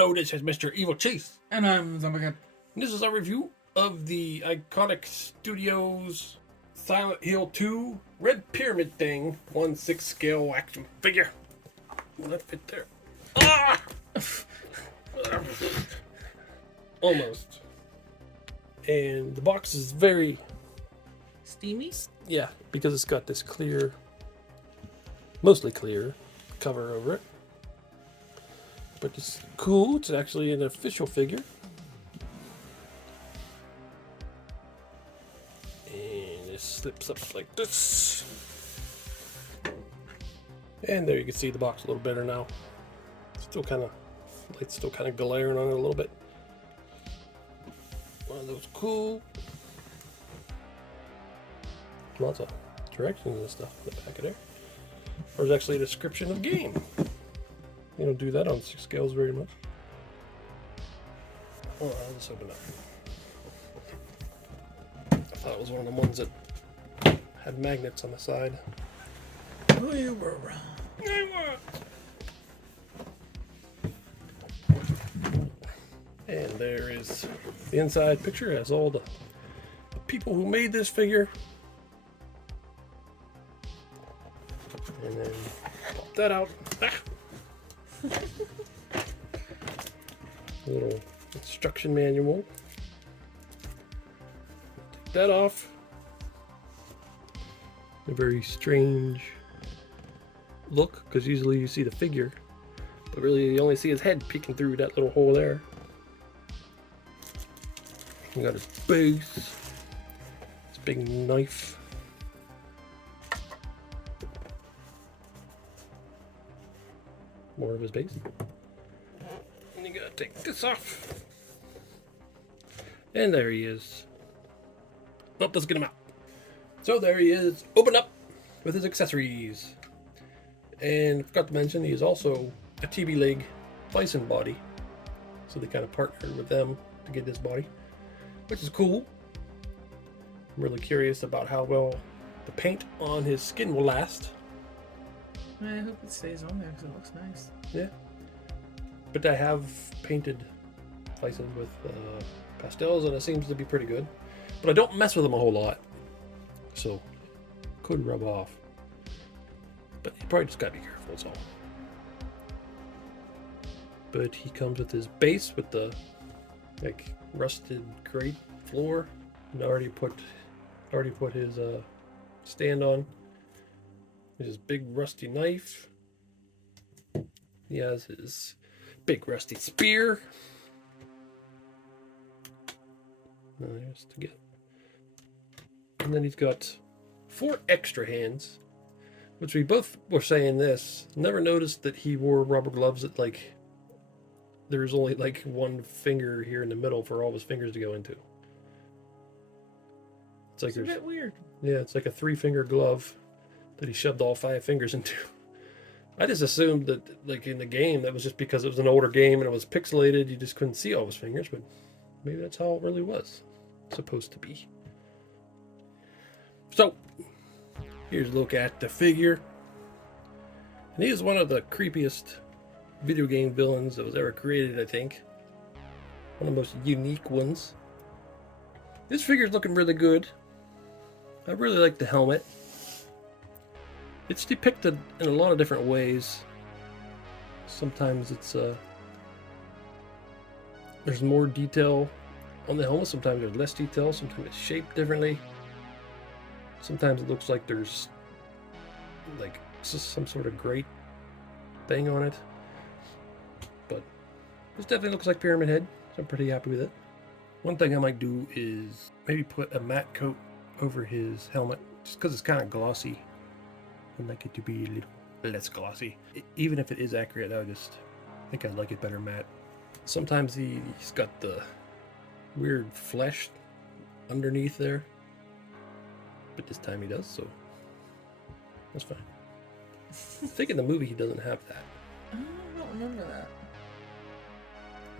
Hello, this is Mr. Evilcheese. And I'm Zombicat. This is our review of the Iconiq Studios Silent Hill 2 Red Pyramid thing 1/6 scale action figure. Will that fit there? Ah! Almost. And the box is very Steamy? yeah, because it's got this clear, mostly clear cover over it. But it's cool. It's actually an official figure. And it slips up like this. And there you can see the box a little better now. Still kind of, light's still kind of glaring on it a little bit. One of those cool. Lots of directions and stuff in the back of there. There's actually a description of the game. You don't do that on 6 scales very much. Oh, I'll just open it up. I thought it was one of the ones that had magnets on the side. Oh, you were wrong. I were. And there is the inside picture. It has all the people who made this figure. And then pop that out. Ah! Little instruction manual. Take that off. A very strange look, because usually you see the figure, but really you only see his head peeking through that little hole there. You got his base, his big knife. More of his base. And you gotta take this off. And there he is. Oh, let's get him out. So there he is, open up with his accessories. And I forgot to mention, he is also a TBLeague bison body. So they kind of partnered with them to get this body, which is cool. I'm really curious about how well the paint on his skin will last. I hope it stays on there because it looks nice. Yeah. But I have painted bison with pastels and it seems to be pretty good. But I don't mess with them a whole lot. So, could rub off. But you probably just gotta be careful, that's all. But he comes with his base with the like rusted grate floor. And already put his stand on. His big rusty knife. He has his big rusty spear. Just to get. And then he's got 4 extra hands, which we both were saying this. Never noticed that he wore rubber gloves that like there's only like one finger here in the middle for all his fingers to go into. It's like It's a bit weird. Yeah, it's like a 3-finger glove that he shoved all 5 fingers into. I just assumed that, like in the game, that was just because it was an older game and it was pixelated. You just couldn't see all his fingers, but maybe that's how it really was supposed to be. So, here's a look at the figure. And he is one of the creepiest video game villains that was ever created, I think. One of the most unique ones. This figure's looking really good. I really like the helmet. It's depicted in a lot of different ways. Sometimes it's there's more detail on the helmet, sometimes there's less detail, sometimes it's shaped differently. Sometimes it looks like there's like some sort of grate thing on it. But this definitely looks like Pyramid Head, so I'm pretty happy with it. One thing I might do is maybe put a matte coat over his helmet, just because it's kind of glossy. I'd like it to be a little less glossy. Even if it is accurate, I think I'd like it better matte. Sometimes he's got the weird flesh underneath there, but this time he does, so that's fine. I think in the movie he doesn't have that. I don't remember that.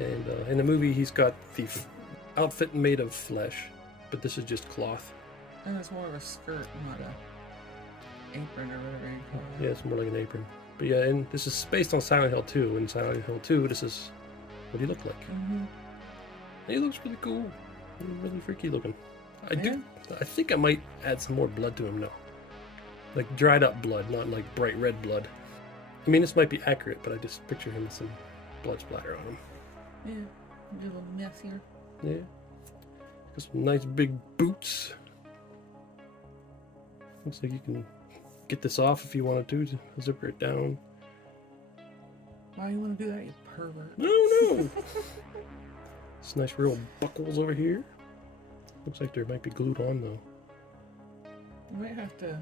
And in the movie he's got the outfit made of flesh, but this is just cloth. And it's more of a skirt, not a apron or whatever you call it. Yeah, it's more like an apron. But yeah, and this is based on Silent Hill 2. In Silent Hill 2, this is what he looked like. Mm-hmm. He looks really cool. Really freaky looking. Yeah. I think I might add some more blood to him now. Like dried up blood, not like bright red blood. I mean, this might be accurate, but I just picture him with some blood splatter on him. Yeah, a little messier. Yeah. Got some nice big boots. Looks like you can get this off if you wanted to zipper it down. Why do you want to do that, you pervert? No. It's nice real buckles over here. Looks like they might be glued on though. You might have to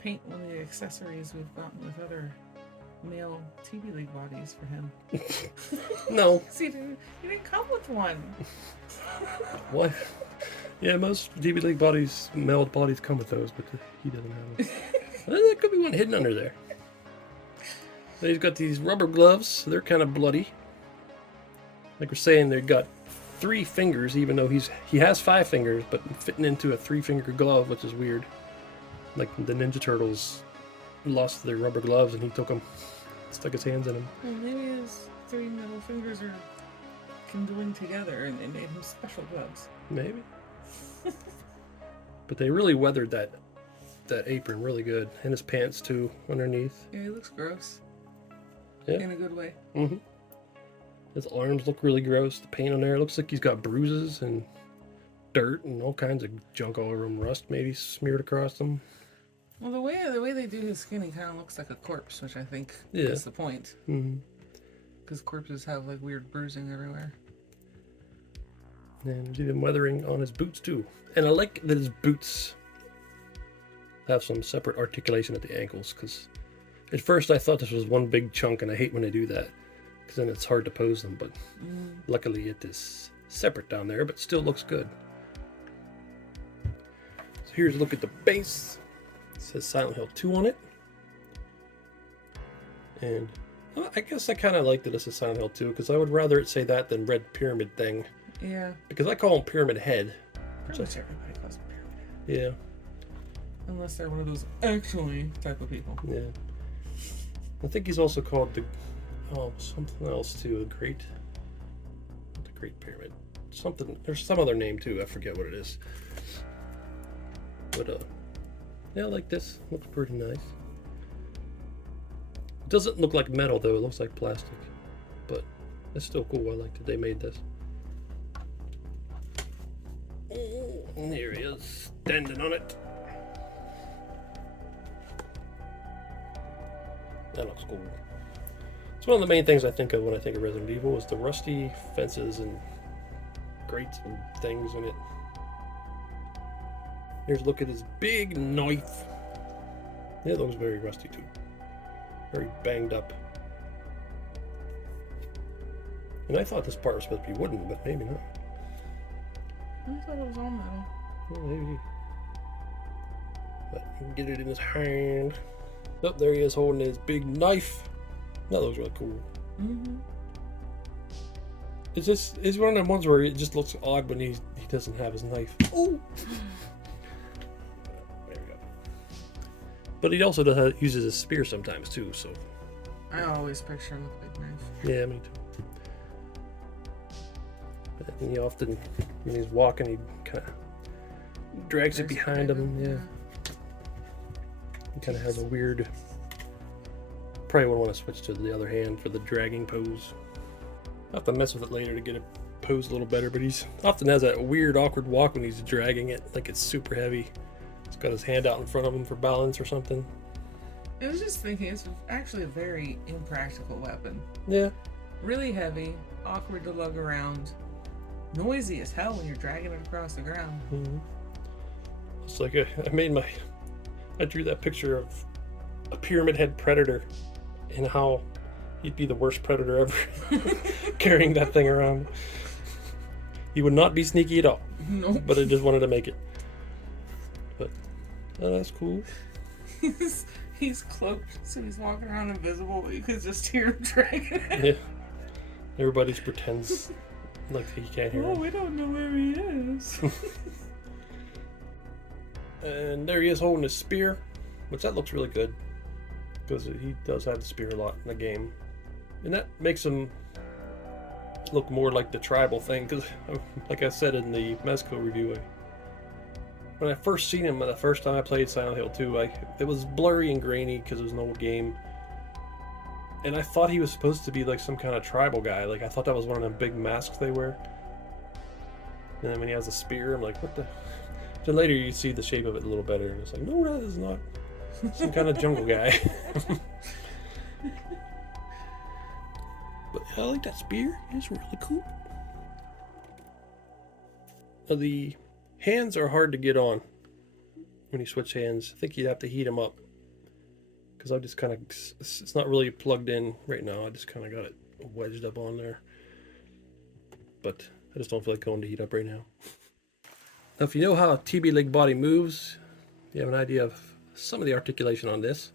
paint one of the accessories we've gotten with other male TBLeague bodies for him. No. See, you didn't come with one. What? Yeah, most TBLeague bodies, male bodies come with those, but he doesn't have them. There could be one hidden under there. Then he's got these rubber gloves. They're kind of bloody. Like we're saying, they've got 3 fingers, even though he has 5 fingers, but fitting into a 3-finger glove, which is weird. Like the Ninja Turtles lost their rubber gloves, and he took them, stuck his hands in them. Well, maybe his 3 middle fingers are conjoined together, and they made him special gloves. Maybe. But they really weathered that apron really good, and his pants too underneath. Yeah, he looks gross. Yeah. In a good way. Mm-hmm. His arms look really gross. The paint on there looks like he's got bruises and dirt and all kinds of junk all over him. Rust maybe smeared across them. Well, the way they do his skin, he kind of looks like a corpse, which I think is the point. Mm-hmm. Because corpses have like weird bruising everywhere. And there's even weathering on his boots too. And I like that his boots have some separate articulation at the ankles, because at first I thought this was one big chunk, and I hate when they do that, because then it's hard to pose them, but luckily it is separate down there, but still looks good. So here's a look at the base. It says Silent Hill 2 on it. And well, I guess I kind of like that this is Silent Hill 2, because I would rather it say that than Red Pyramid Thing. Yeah. Because I call him Pyramid Head. Pretty much everybody calls him Pyramid Head. Yeah. Unless they're one of those actually type of people. Yeah. I think he's also called something else too. The Great Pyramid. Something. There's some other name too. I forget what it is. But yeah, I like this. Looks pretty nice. It doesn't look like metal though. It looks like plastic. But it's still cool. I like that they made this. And here he is, standing on it. That looks cool. It's one of the main things I think of when I think of Resident Evil is the rusty fences and grates and things in it. Here's a look at his big knife. Yeah, it looks very rusty too. Very banged up. And I thought this part was supposed to be wooden, but maybe not. I thought it was all metal. Well, maybe. But he can get it in his hand. Oh, there he is holding his big knife. That looks really cool. Mm-hmm. It's one of them ones where it just looks odd when he doesn't have his knife. Oh! There we go. But he also uses a spear sometimes too, so. I always picture him with a big knife. Yeah, me too. And he often, when he's walking, he kind of drags it behind him. Yeah. He kind of has a weird. Probably would want to switch to the other hand for the dragging pose. I'll have to mess with it later to get it posed a little better, but he's often has that weird, awkward walk when he's dragging it, like it's super heavy. He's got his hand out in front of him for balance or something. I was just thinking, it's actually a very impractical weapon. Yeah. Really heavy, awkward to lug around, noisy as hell when you're dragging it across the ground. Mm-hmm. It's like I drew that picture of a pyramid head predator and how he'd be the worst predator ever carrying that thing around. He would not be sneaky at all. Nope. But I just wanted to make it. But that's cool. He's cloaked, so he's walking around invisible, but you could just hear him dragging it. Yeah. Everybody pretends like he can't hear him. We don't know where he is. And there he is holding his spear, which that looks really good because he does have the spear a lot in the game, and that makes him look more like the tribal thing, because like I said in the Mezco review, when I first seen him the first time I played Silent Hill 2, it was blurry and grainy because there was no game, and I thought he was supposed to be like some kind of tribal guy. Like I thought that was one of them big masks they wear. And then when he has a spear, I'm like, what the? Then later you see the shape of it a little better, and it's like, no, that is not some kind of jungle guy. But I like that spear. It's really cool. Now the hands are hard to get on when you switch hands. I think you'd have to heat them up, because I just kind of, it's not really plugged in right now. I just kind of got it wedged up on there. But I just don't feel like going to heat up right now. Now, if you know how a TBLeague body moves, you have an idea of some of the articulation on this,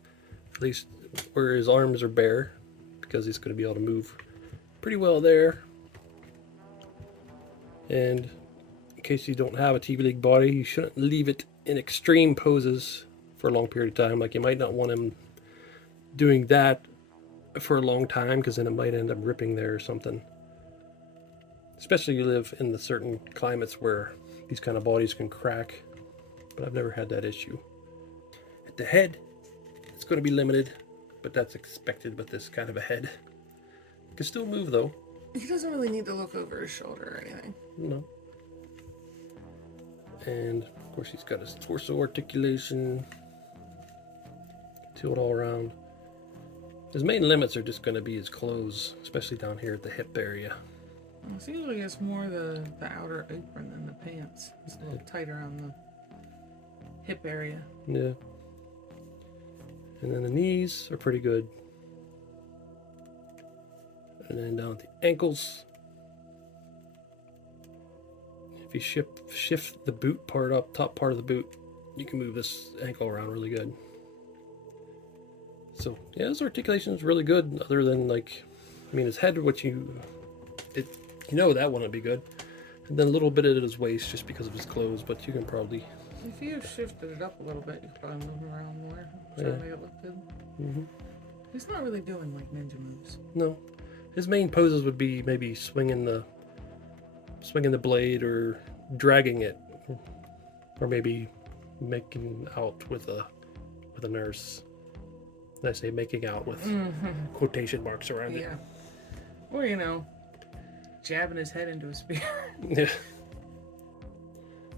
at least where his arms are bare, because he's going to be able to move pretty well there. And in case you don't have a TBLeague body, you shouldn't leave it in extreme poses for a long period of time. Like, you might not want him doing that for a long time, because then it might end up ripping there or something. Especially if you live in the certain climates where these kind of bodies can crack. But I've never had that issue. At the head, it's going to be limited, but that's expected with this kind of a head. Can still move though. He doesn't really need to look over his shoulder or anything. No. And of course he's got his torso articulation. Tilt all around. His main limits are just going to be his clothes, especially down here at the hip area. It's usually it's more the outer apron than the pants. It's a little tighter on the hip area. Yeah. And then the knees are pretty good. And then down at the ankles. If you shift the boot part up, top part of the boot, you can move this ankle around really good. So yeah, his articulation is really good. Other than like, I mean, his head, which you know that wouldn't be good. And then a little bit at his waist, just because of his clothes. But you can probably. If you shifted it up a little bit, you could probably move around more. Try to make it look good. Mm-hmm. He's not really doing like ninja moves. No, his main poses would be maybe swinging the blade or dragging it, or maybe making out with a nurse. And I say making out with quotation marks around it. Yeah. Or jabbing his head into a spear. Yeah.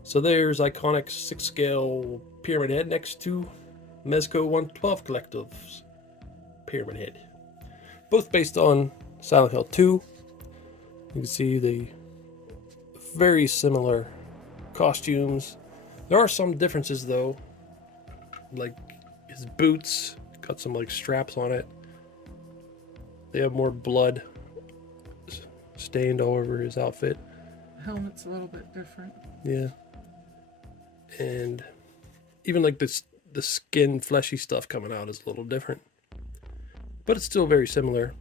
So there's Iconiq's 6-scale pyramid head next to Mezco 112 Collective's pyramid head. Both based on Silent Hill 2. You can see the very similar costumes. There are some differences though. Like his boots got some like straps on it. They have more blood stained all over his outfit. The helmet's a little bit different. Yeah. And even like the skin fleshy stuff coming out is a little different. But it's still very similar.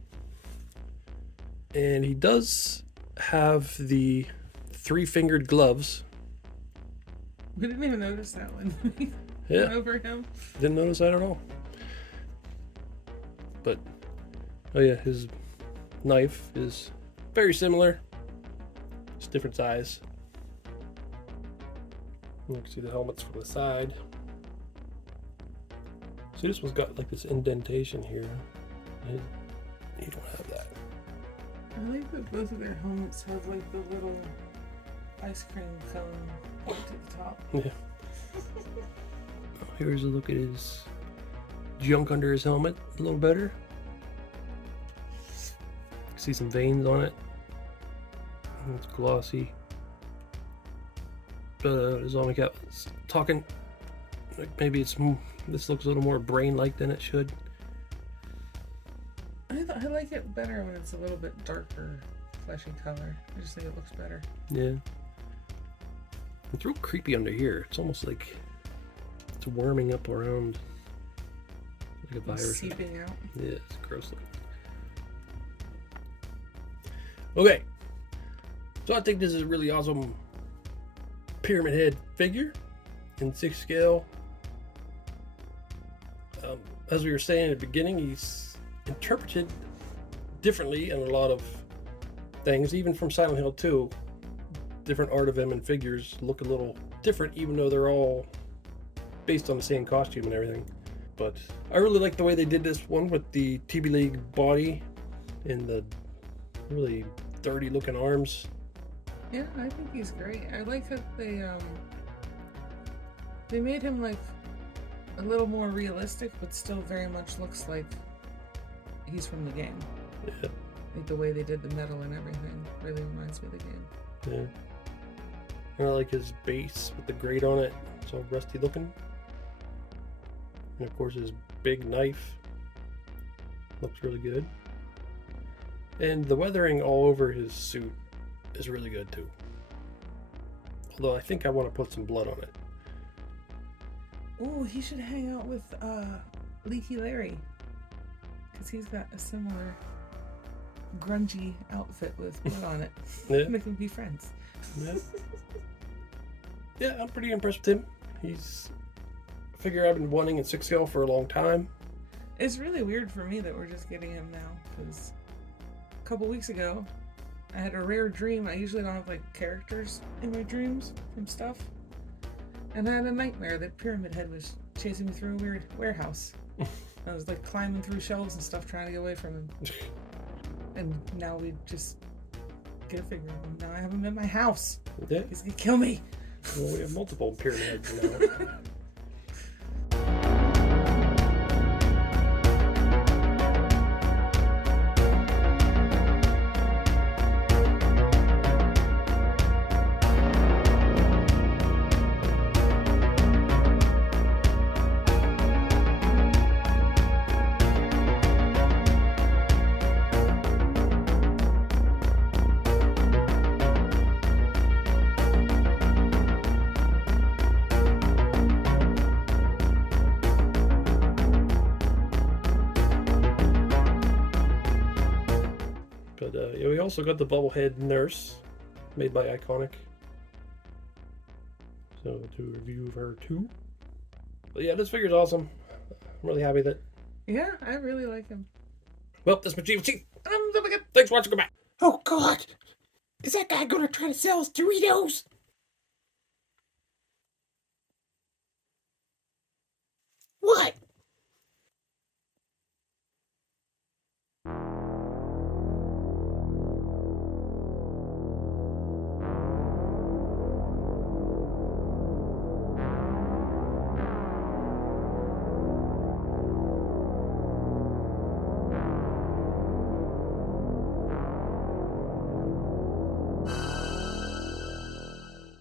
And he does have the 3-fingered gloves. We didn't even notice that one. Yeah. Went over him. Didn't notice that at all. But, oh yeah, his knife is very similar. It's different size. You can see the helmets from the side. See, this one's got like this indentation here. You don't have that. I like that both of their helmets have like the little ice cream cone point at the top. Yeah. Here's a look at his junk under his helmet a little better. See some veins on it. It's glossy. But Zombie Cat was talking. Like maybe this looks a little more brain-like than it should. I like it better when it's a little bit darker, fleshy color. I just think it looks better. Yeah. It's real creepy under here. It's almost like it's worming up around like a virus. Seeping out. Yeah, it's gross looking. Okay. So I think this is a really awesome pyramid head figure in 6 scale. As we were saying at the beginning, he's interpreted differently in a lot of things, even from Silent Hill 2, different art of him and figures look a little different, even though they're all based on the same costume and everything. But I really like the way they did this one with the TBLeague body and the really dirty looking arms. Yeah, I think he's great. I like that they made him like a little more realistic, but still very much looks like he's from the game. Yeah. Like the way they did the metal and everything really reminds me of the game. Yeah. And I like his base with the grate on it. It's all rusty looking. And of course his big knife looks really good. And the weathering all over his suit is really good too. Although I think I want to put some blood on it. Oh, he should hang out with Leaky Larry. Because he's got a similar grungy outfit with blood on it. Yeah. They can be friends. Yeah. Yeah, I'm pretty impressed with him. He's a figure I've been wanting in 6scale for a long time. It's really weird for me that we're just getting him now. Because a couple weeks ago, I had a rare dream. I usually don't have like characters in my dreams from stuff. And I had a nightmare that Pyramid Head was chasing me through a weird warehouse. I was like climbing through shelves and stuff trying to get away from him. And now we just get a figure of him. Now I have him in my house. Yeah. He's gonna kill me. Well, we have multiple Pyramid Heads now. But yeah, we also got the Bubblehead Nurse, made by Iconiq. So do a review of her too. But yeah, this figure's awesome. I'm really happy that. Yeah, I really like him. Well, this is my Chief. Thanks for watching. Goodbye. Oh God! Is that guy gonna try to sell us Doritos? What?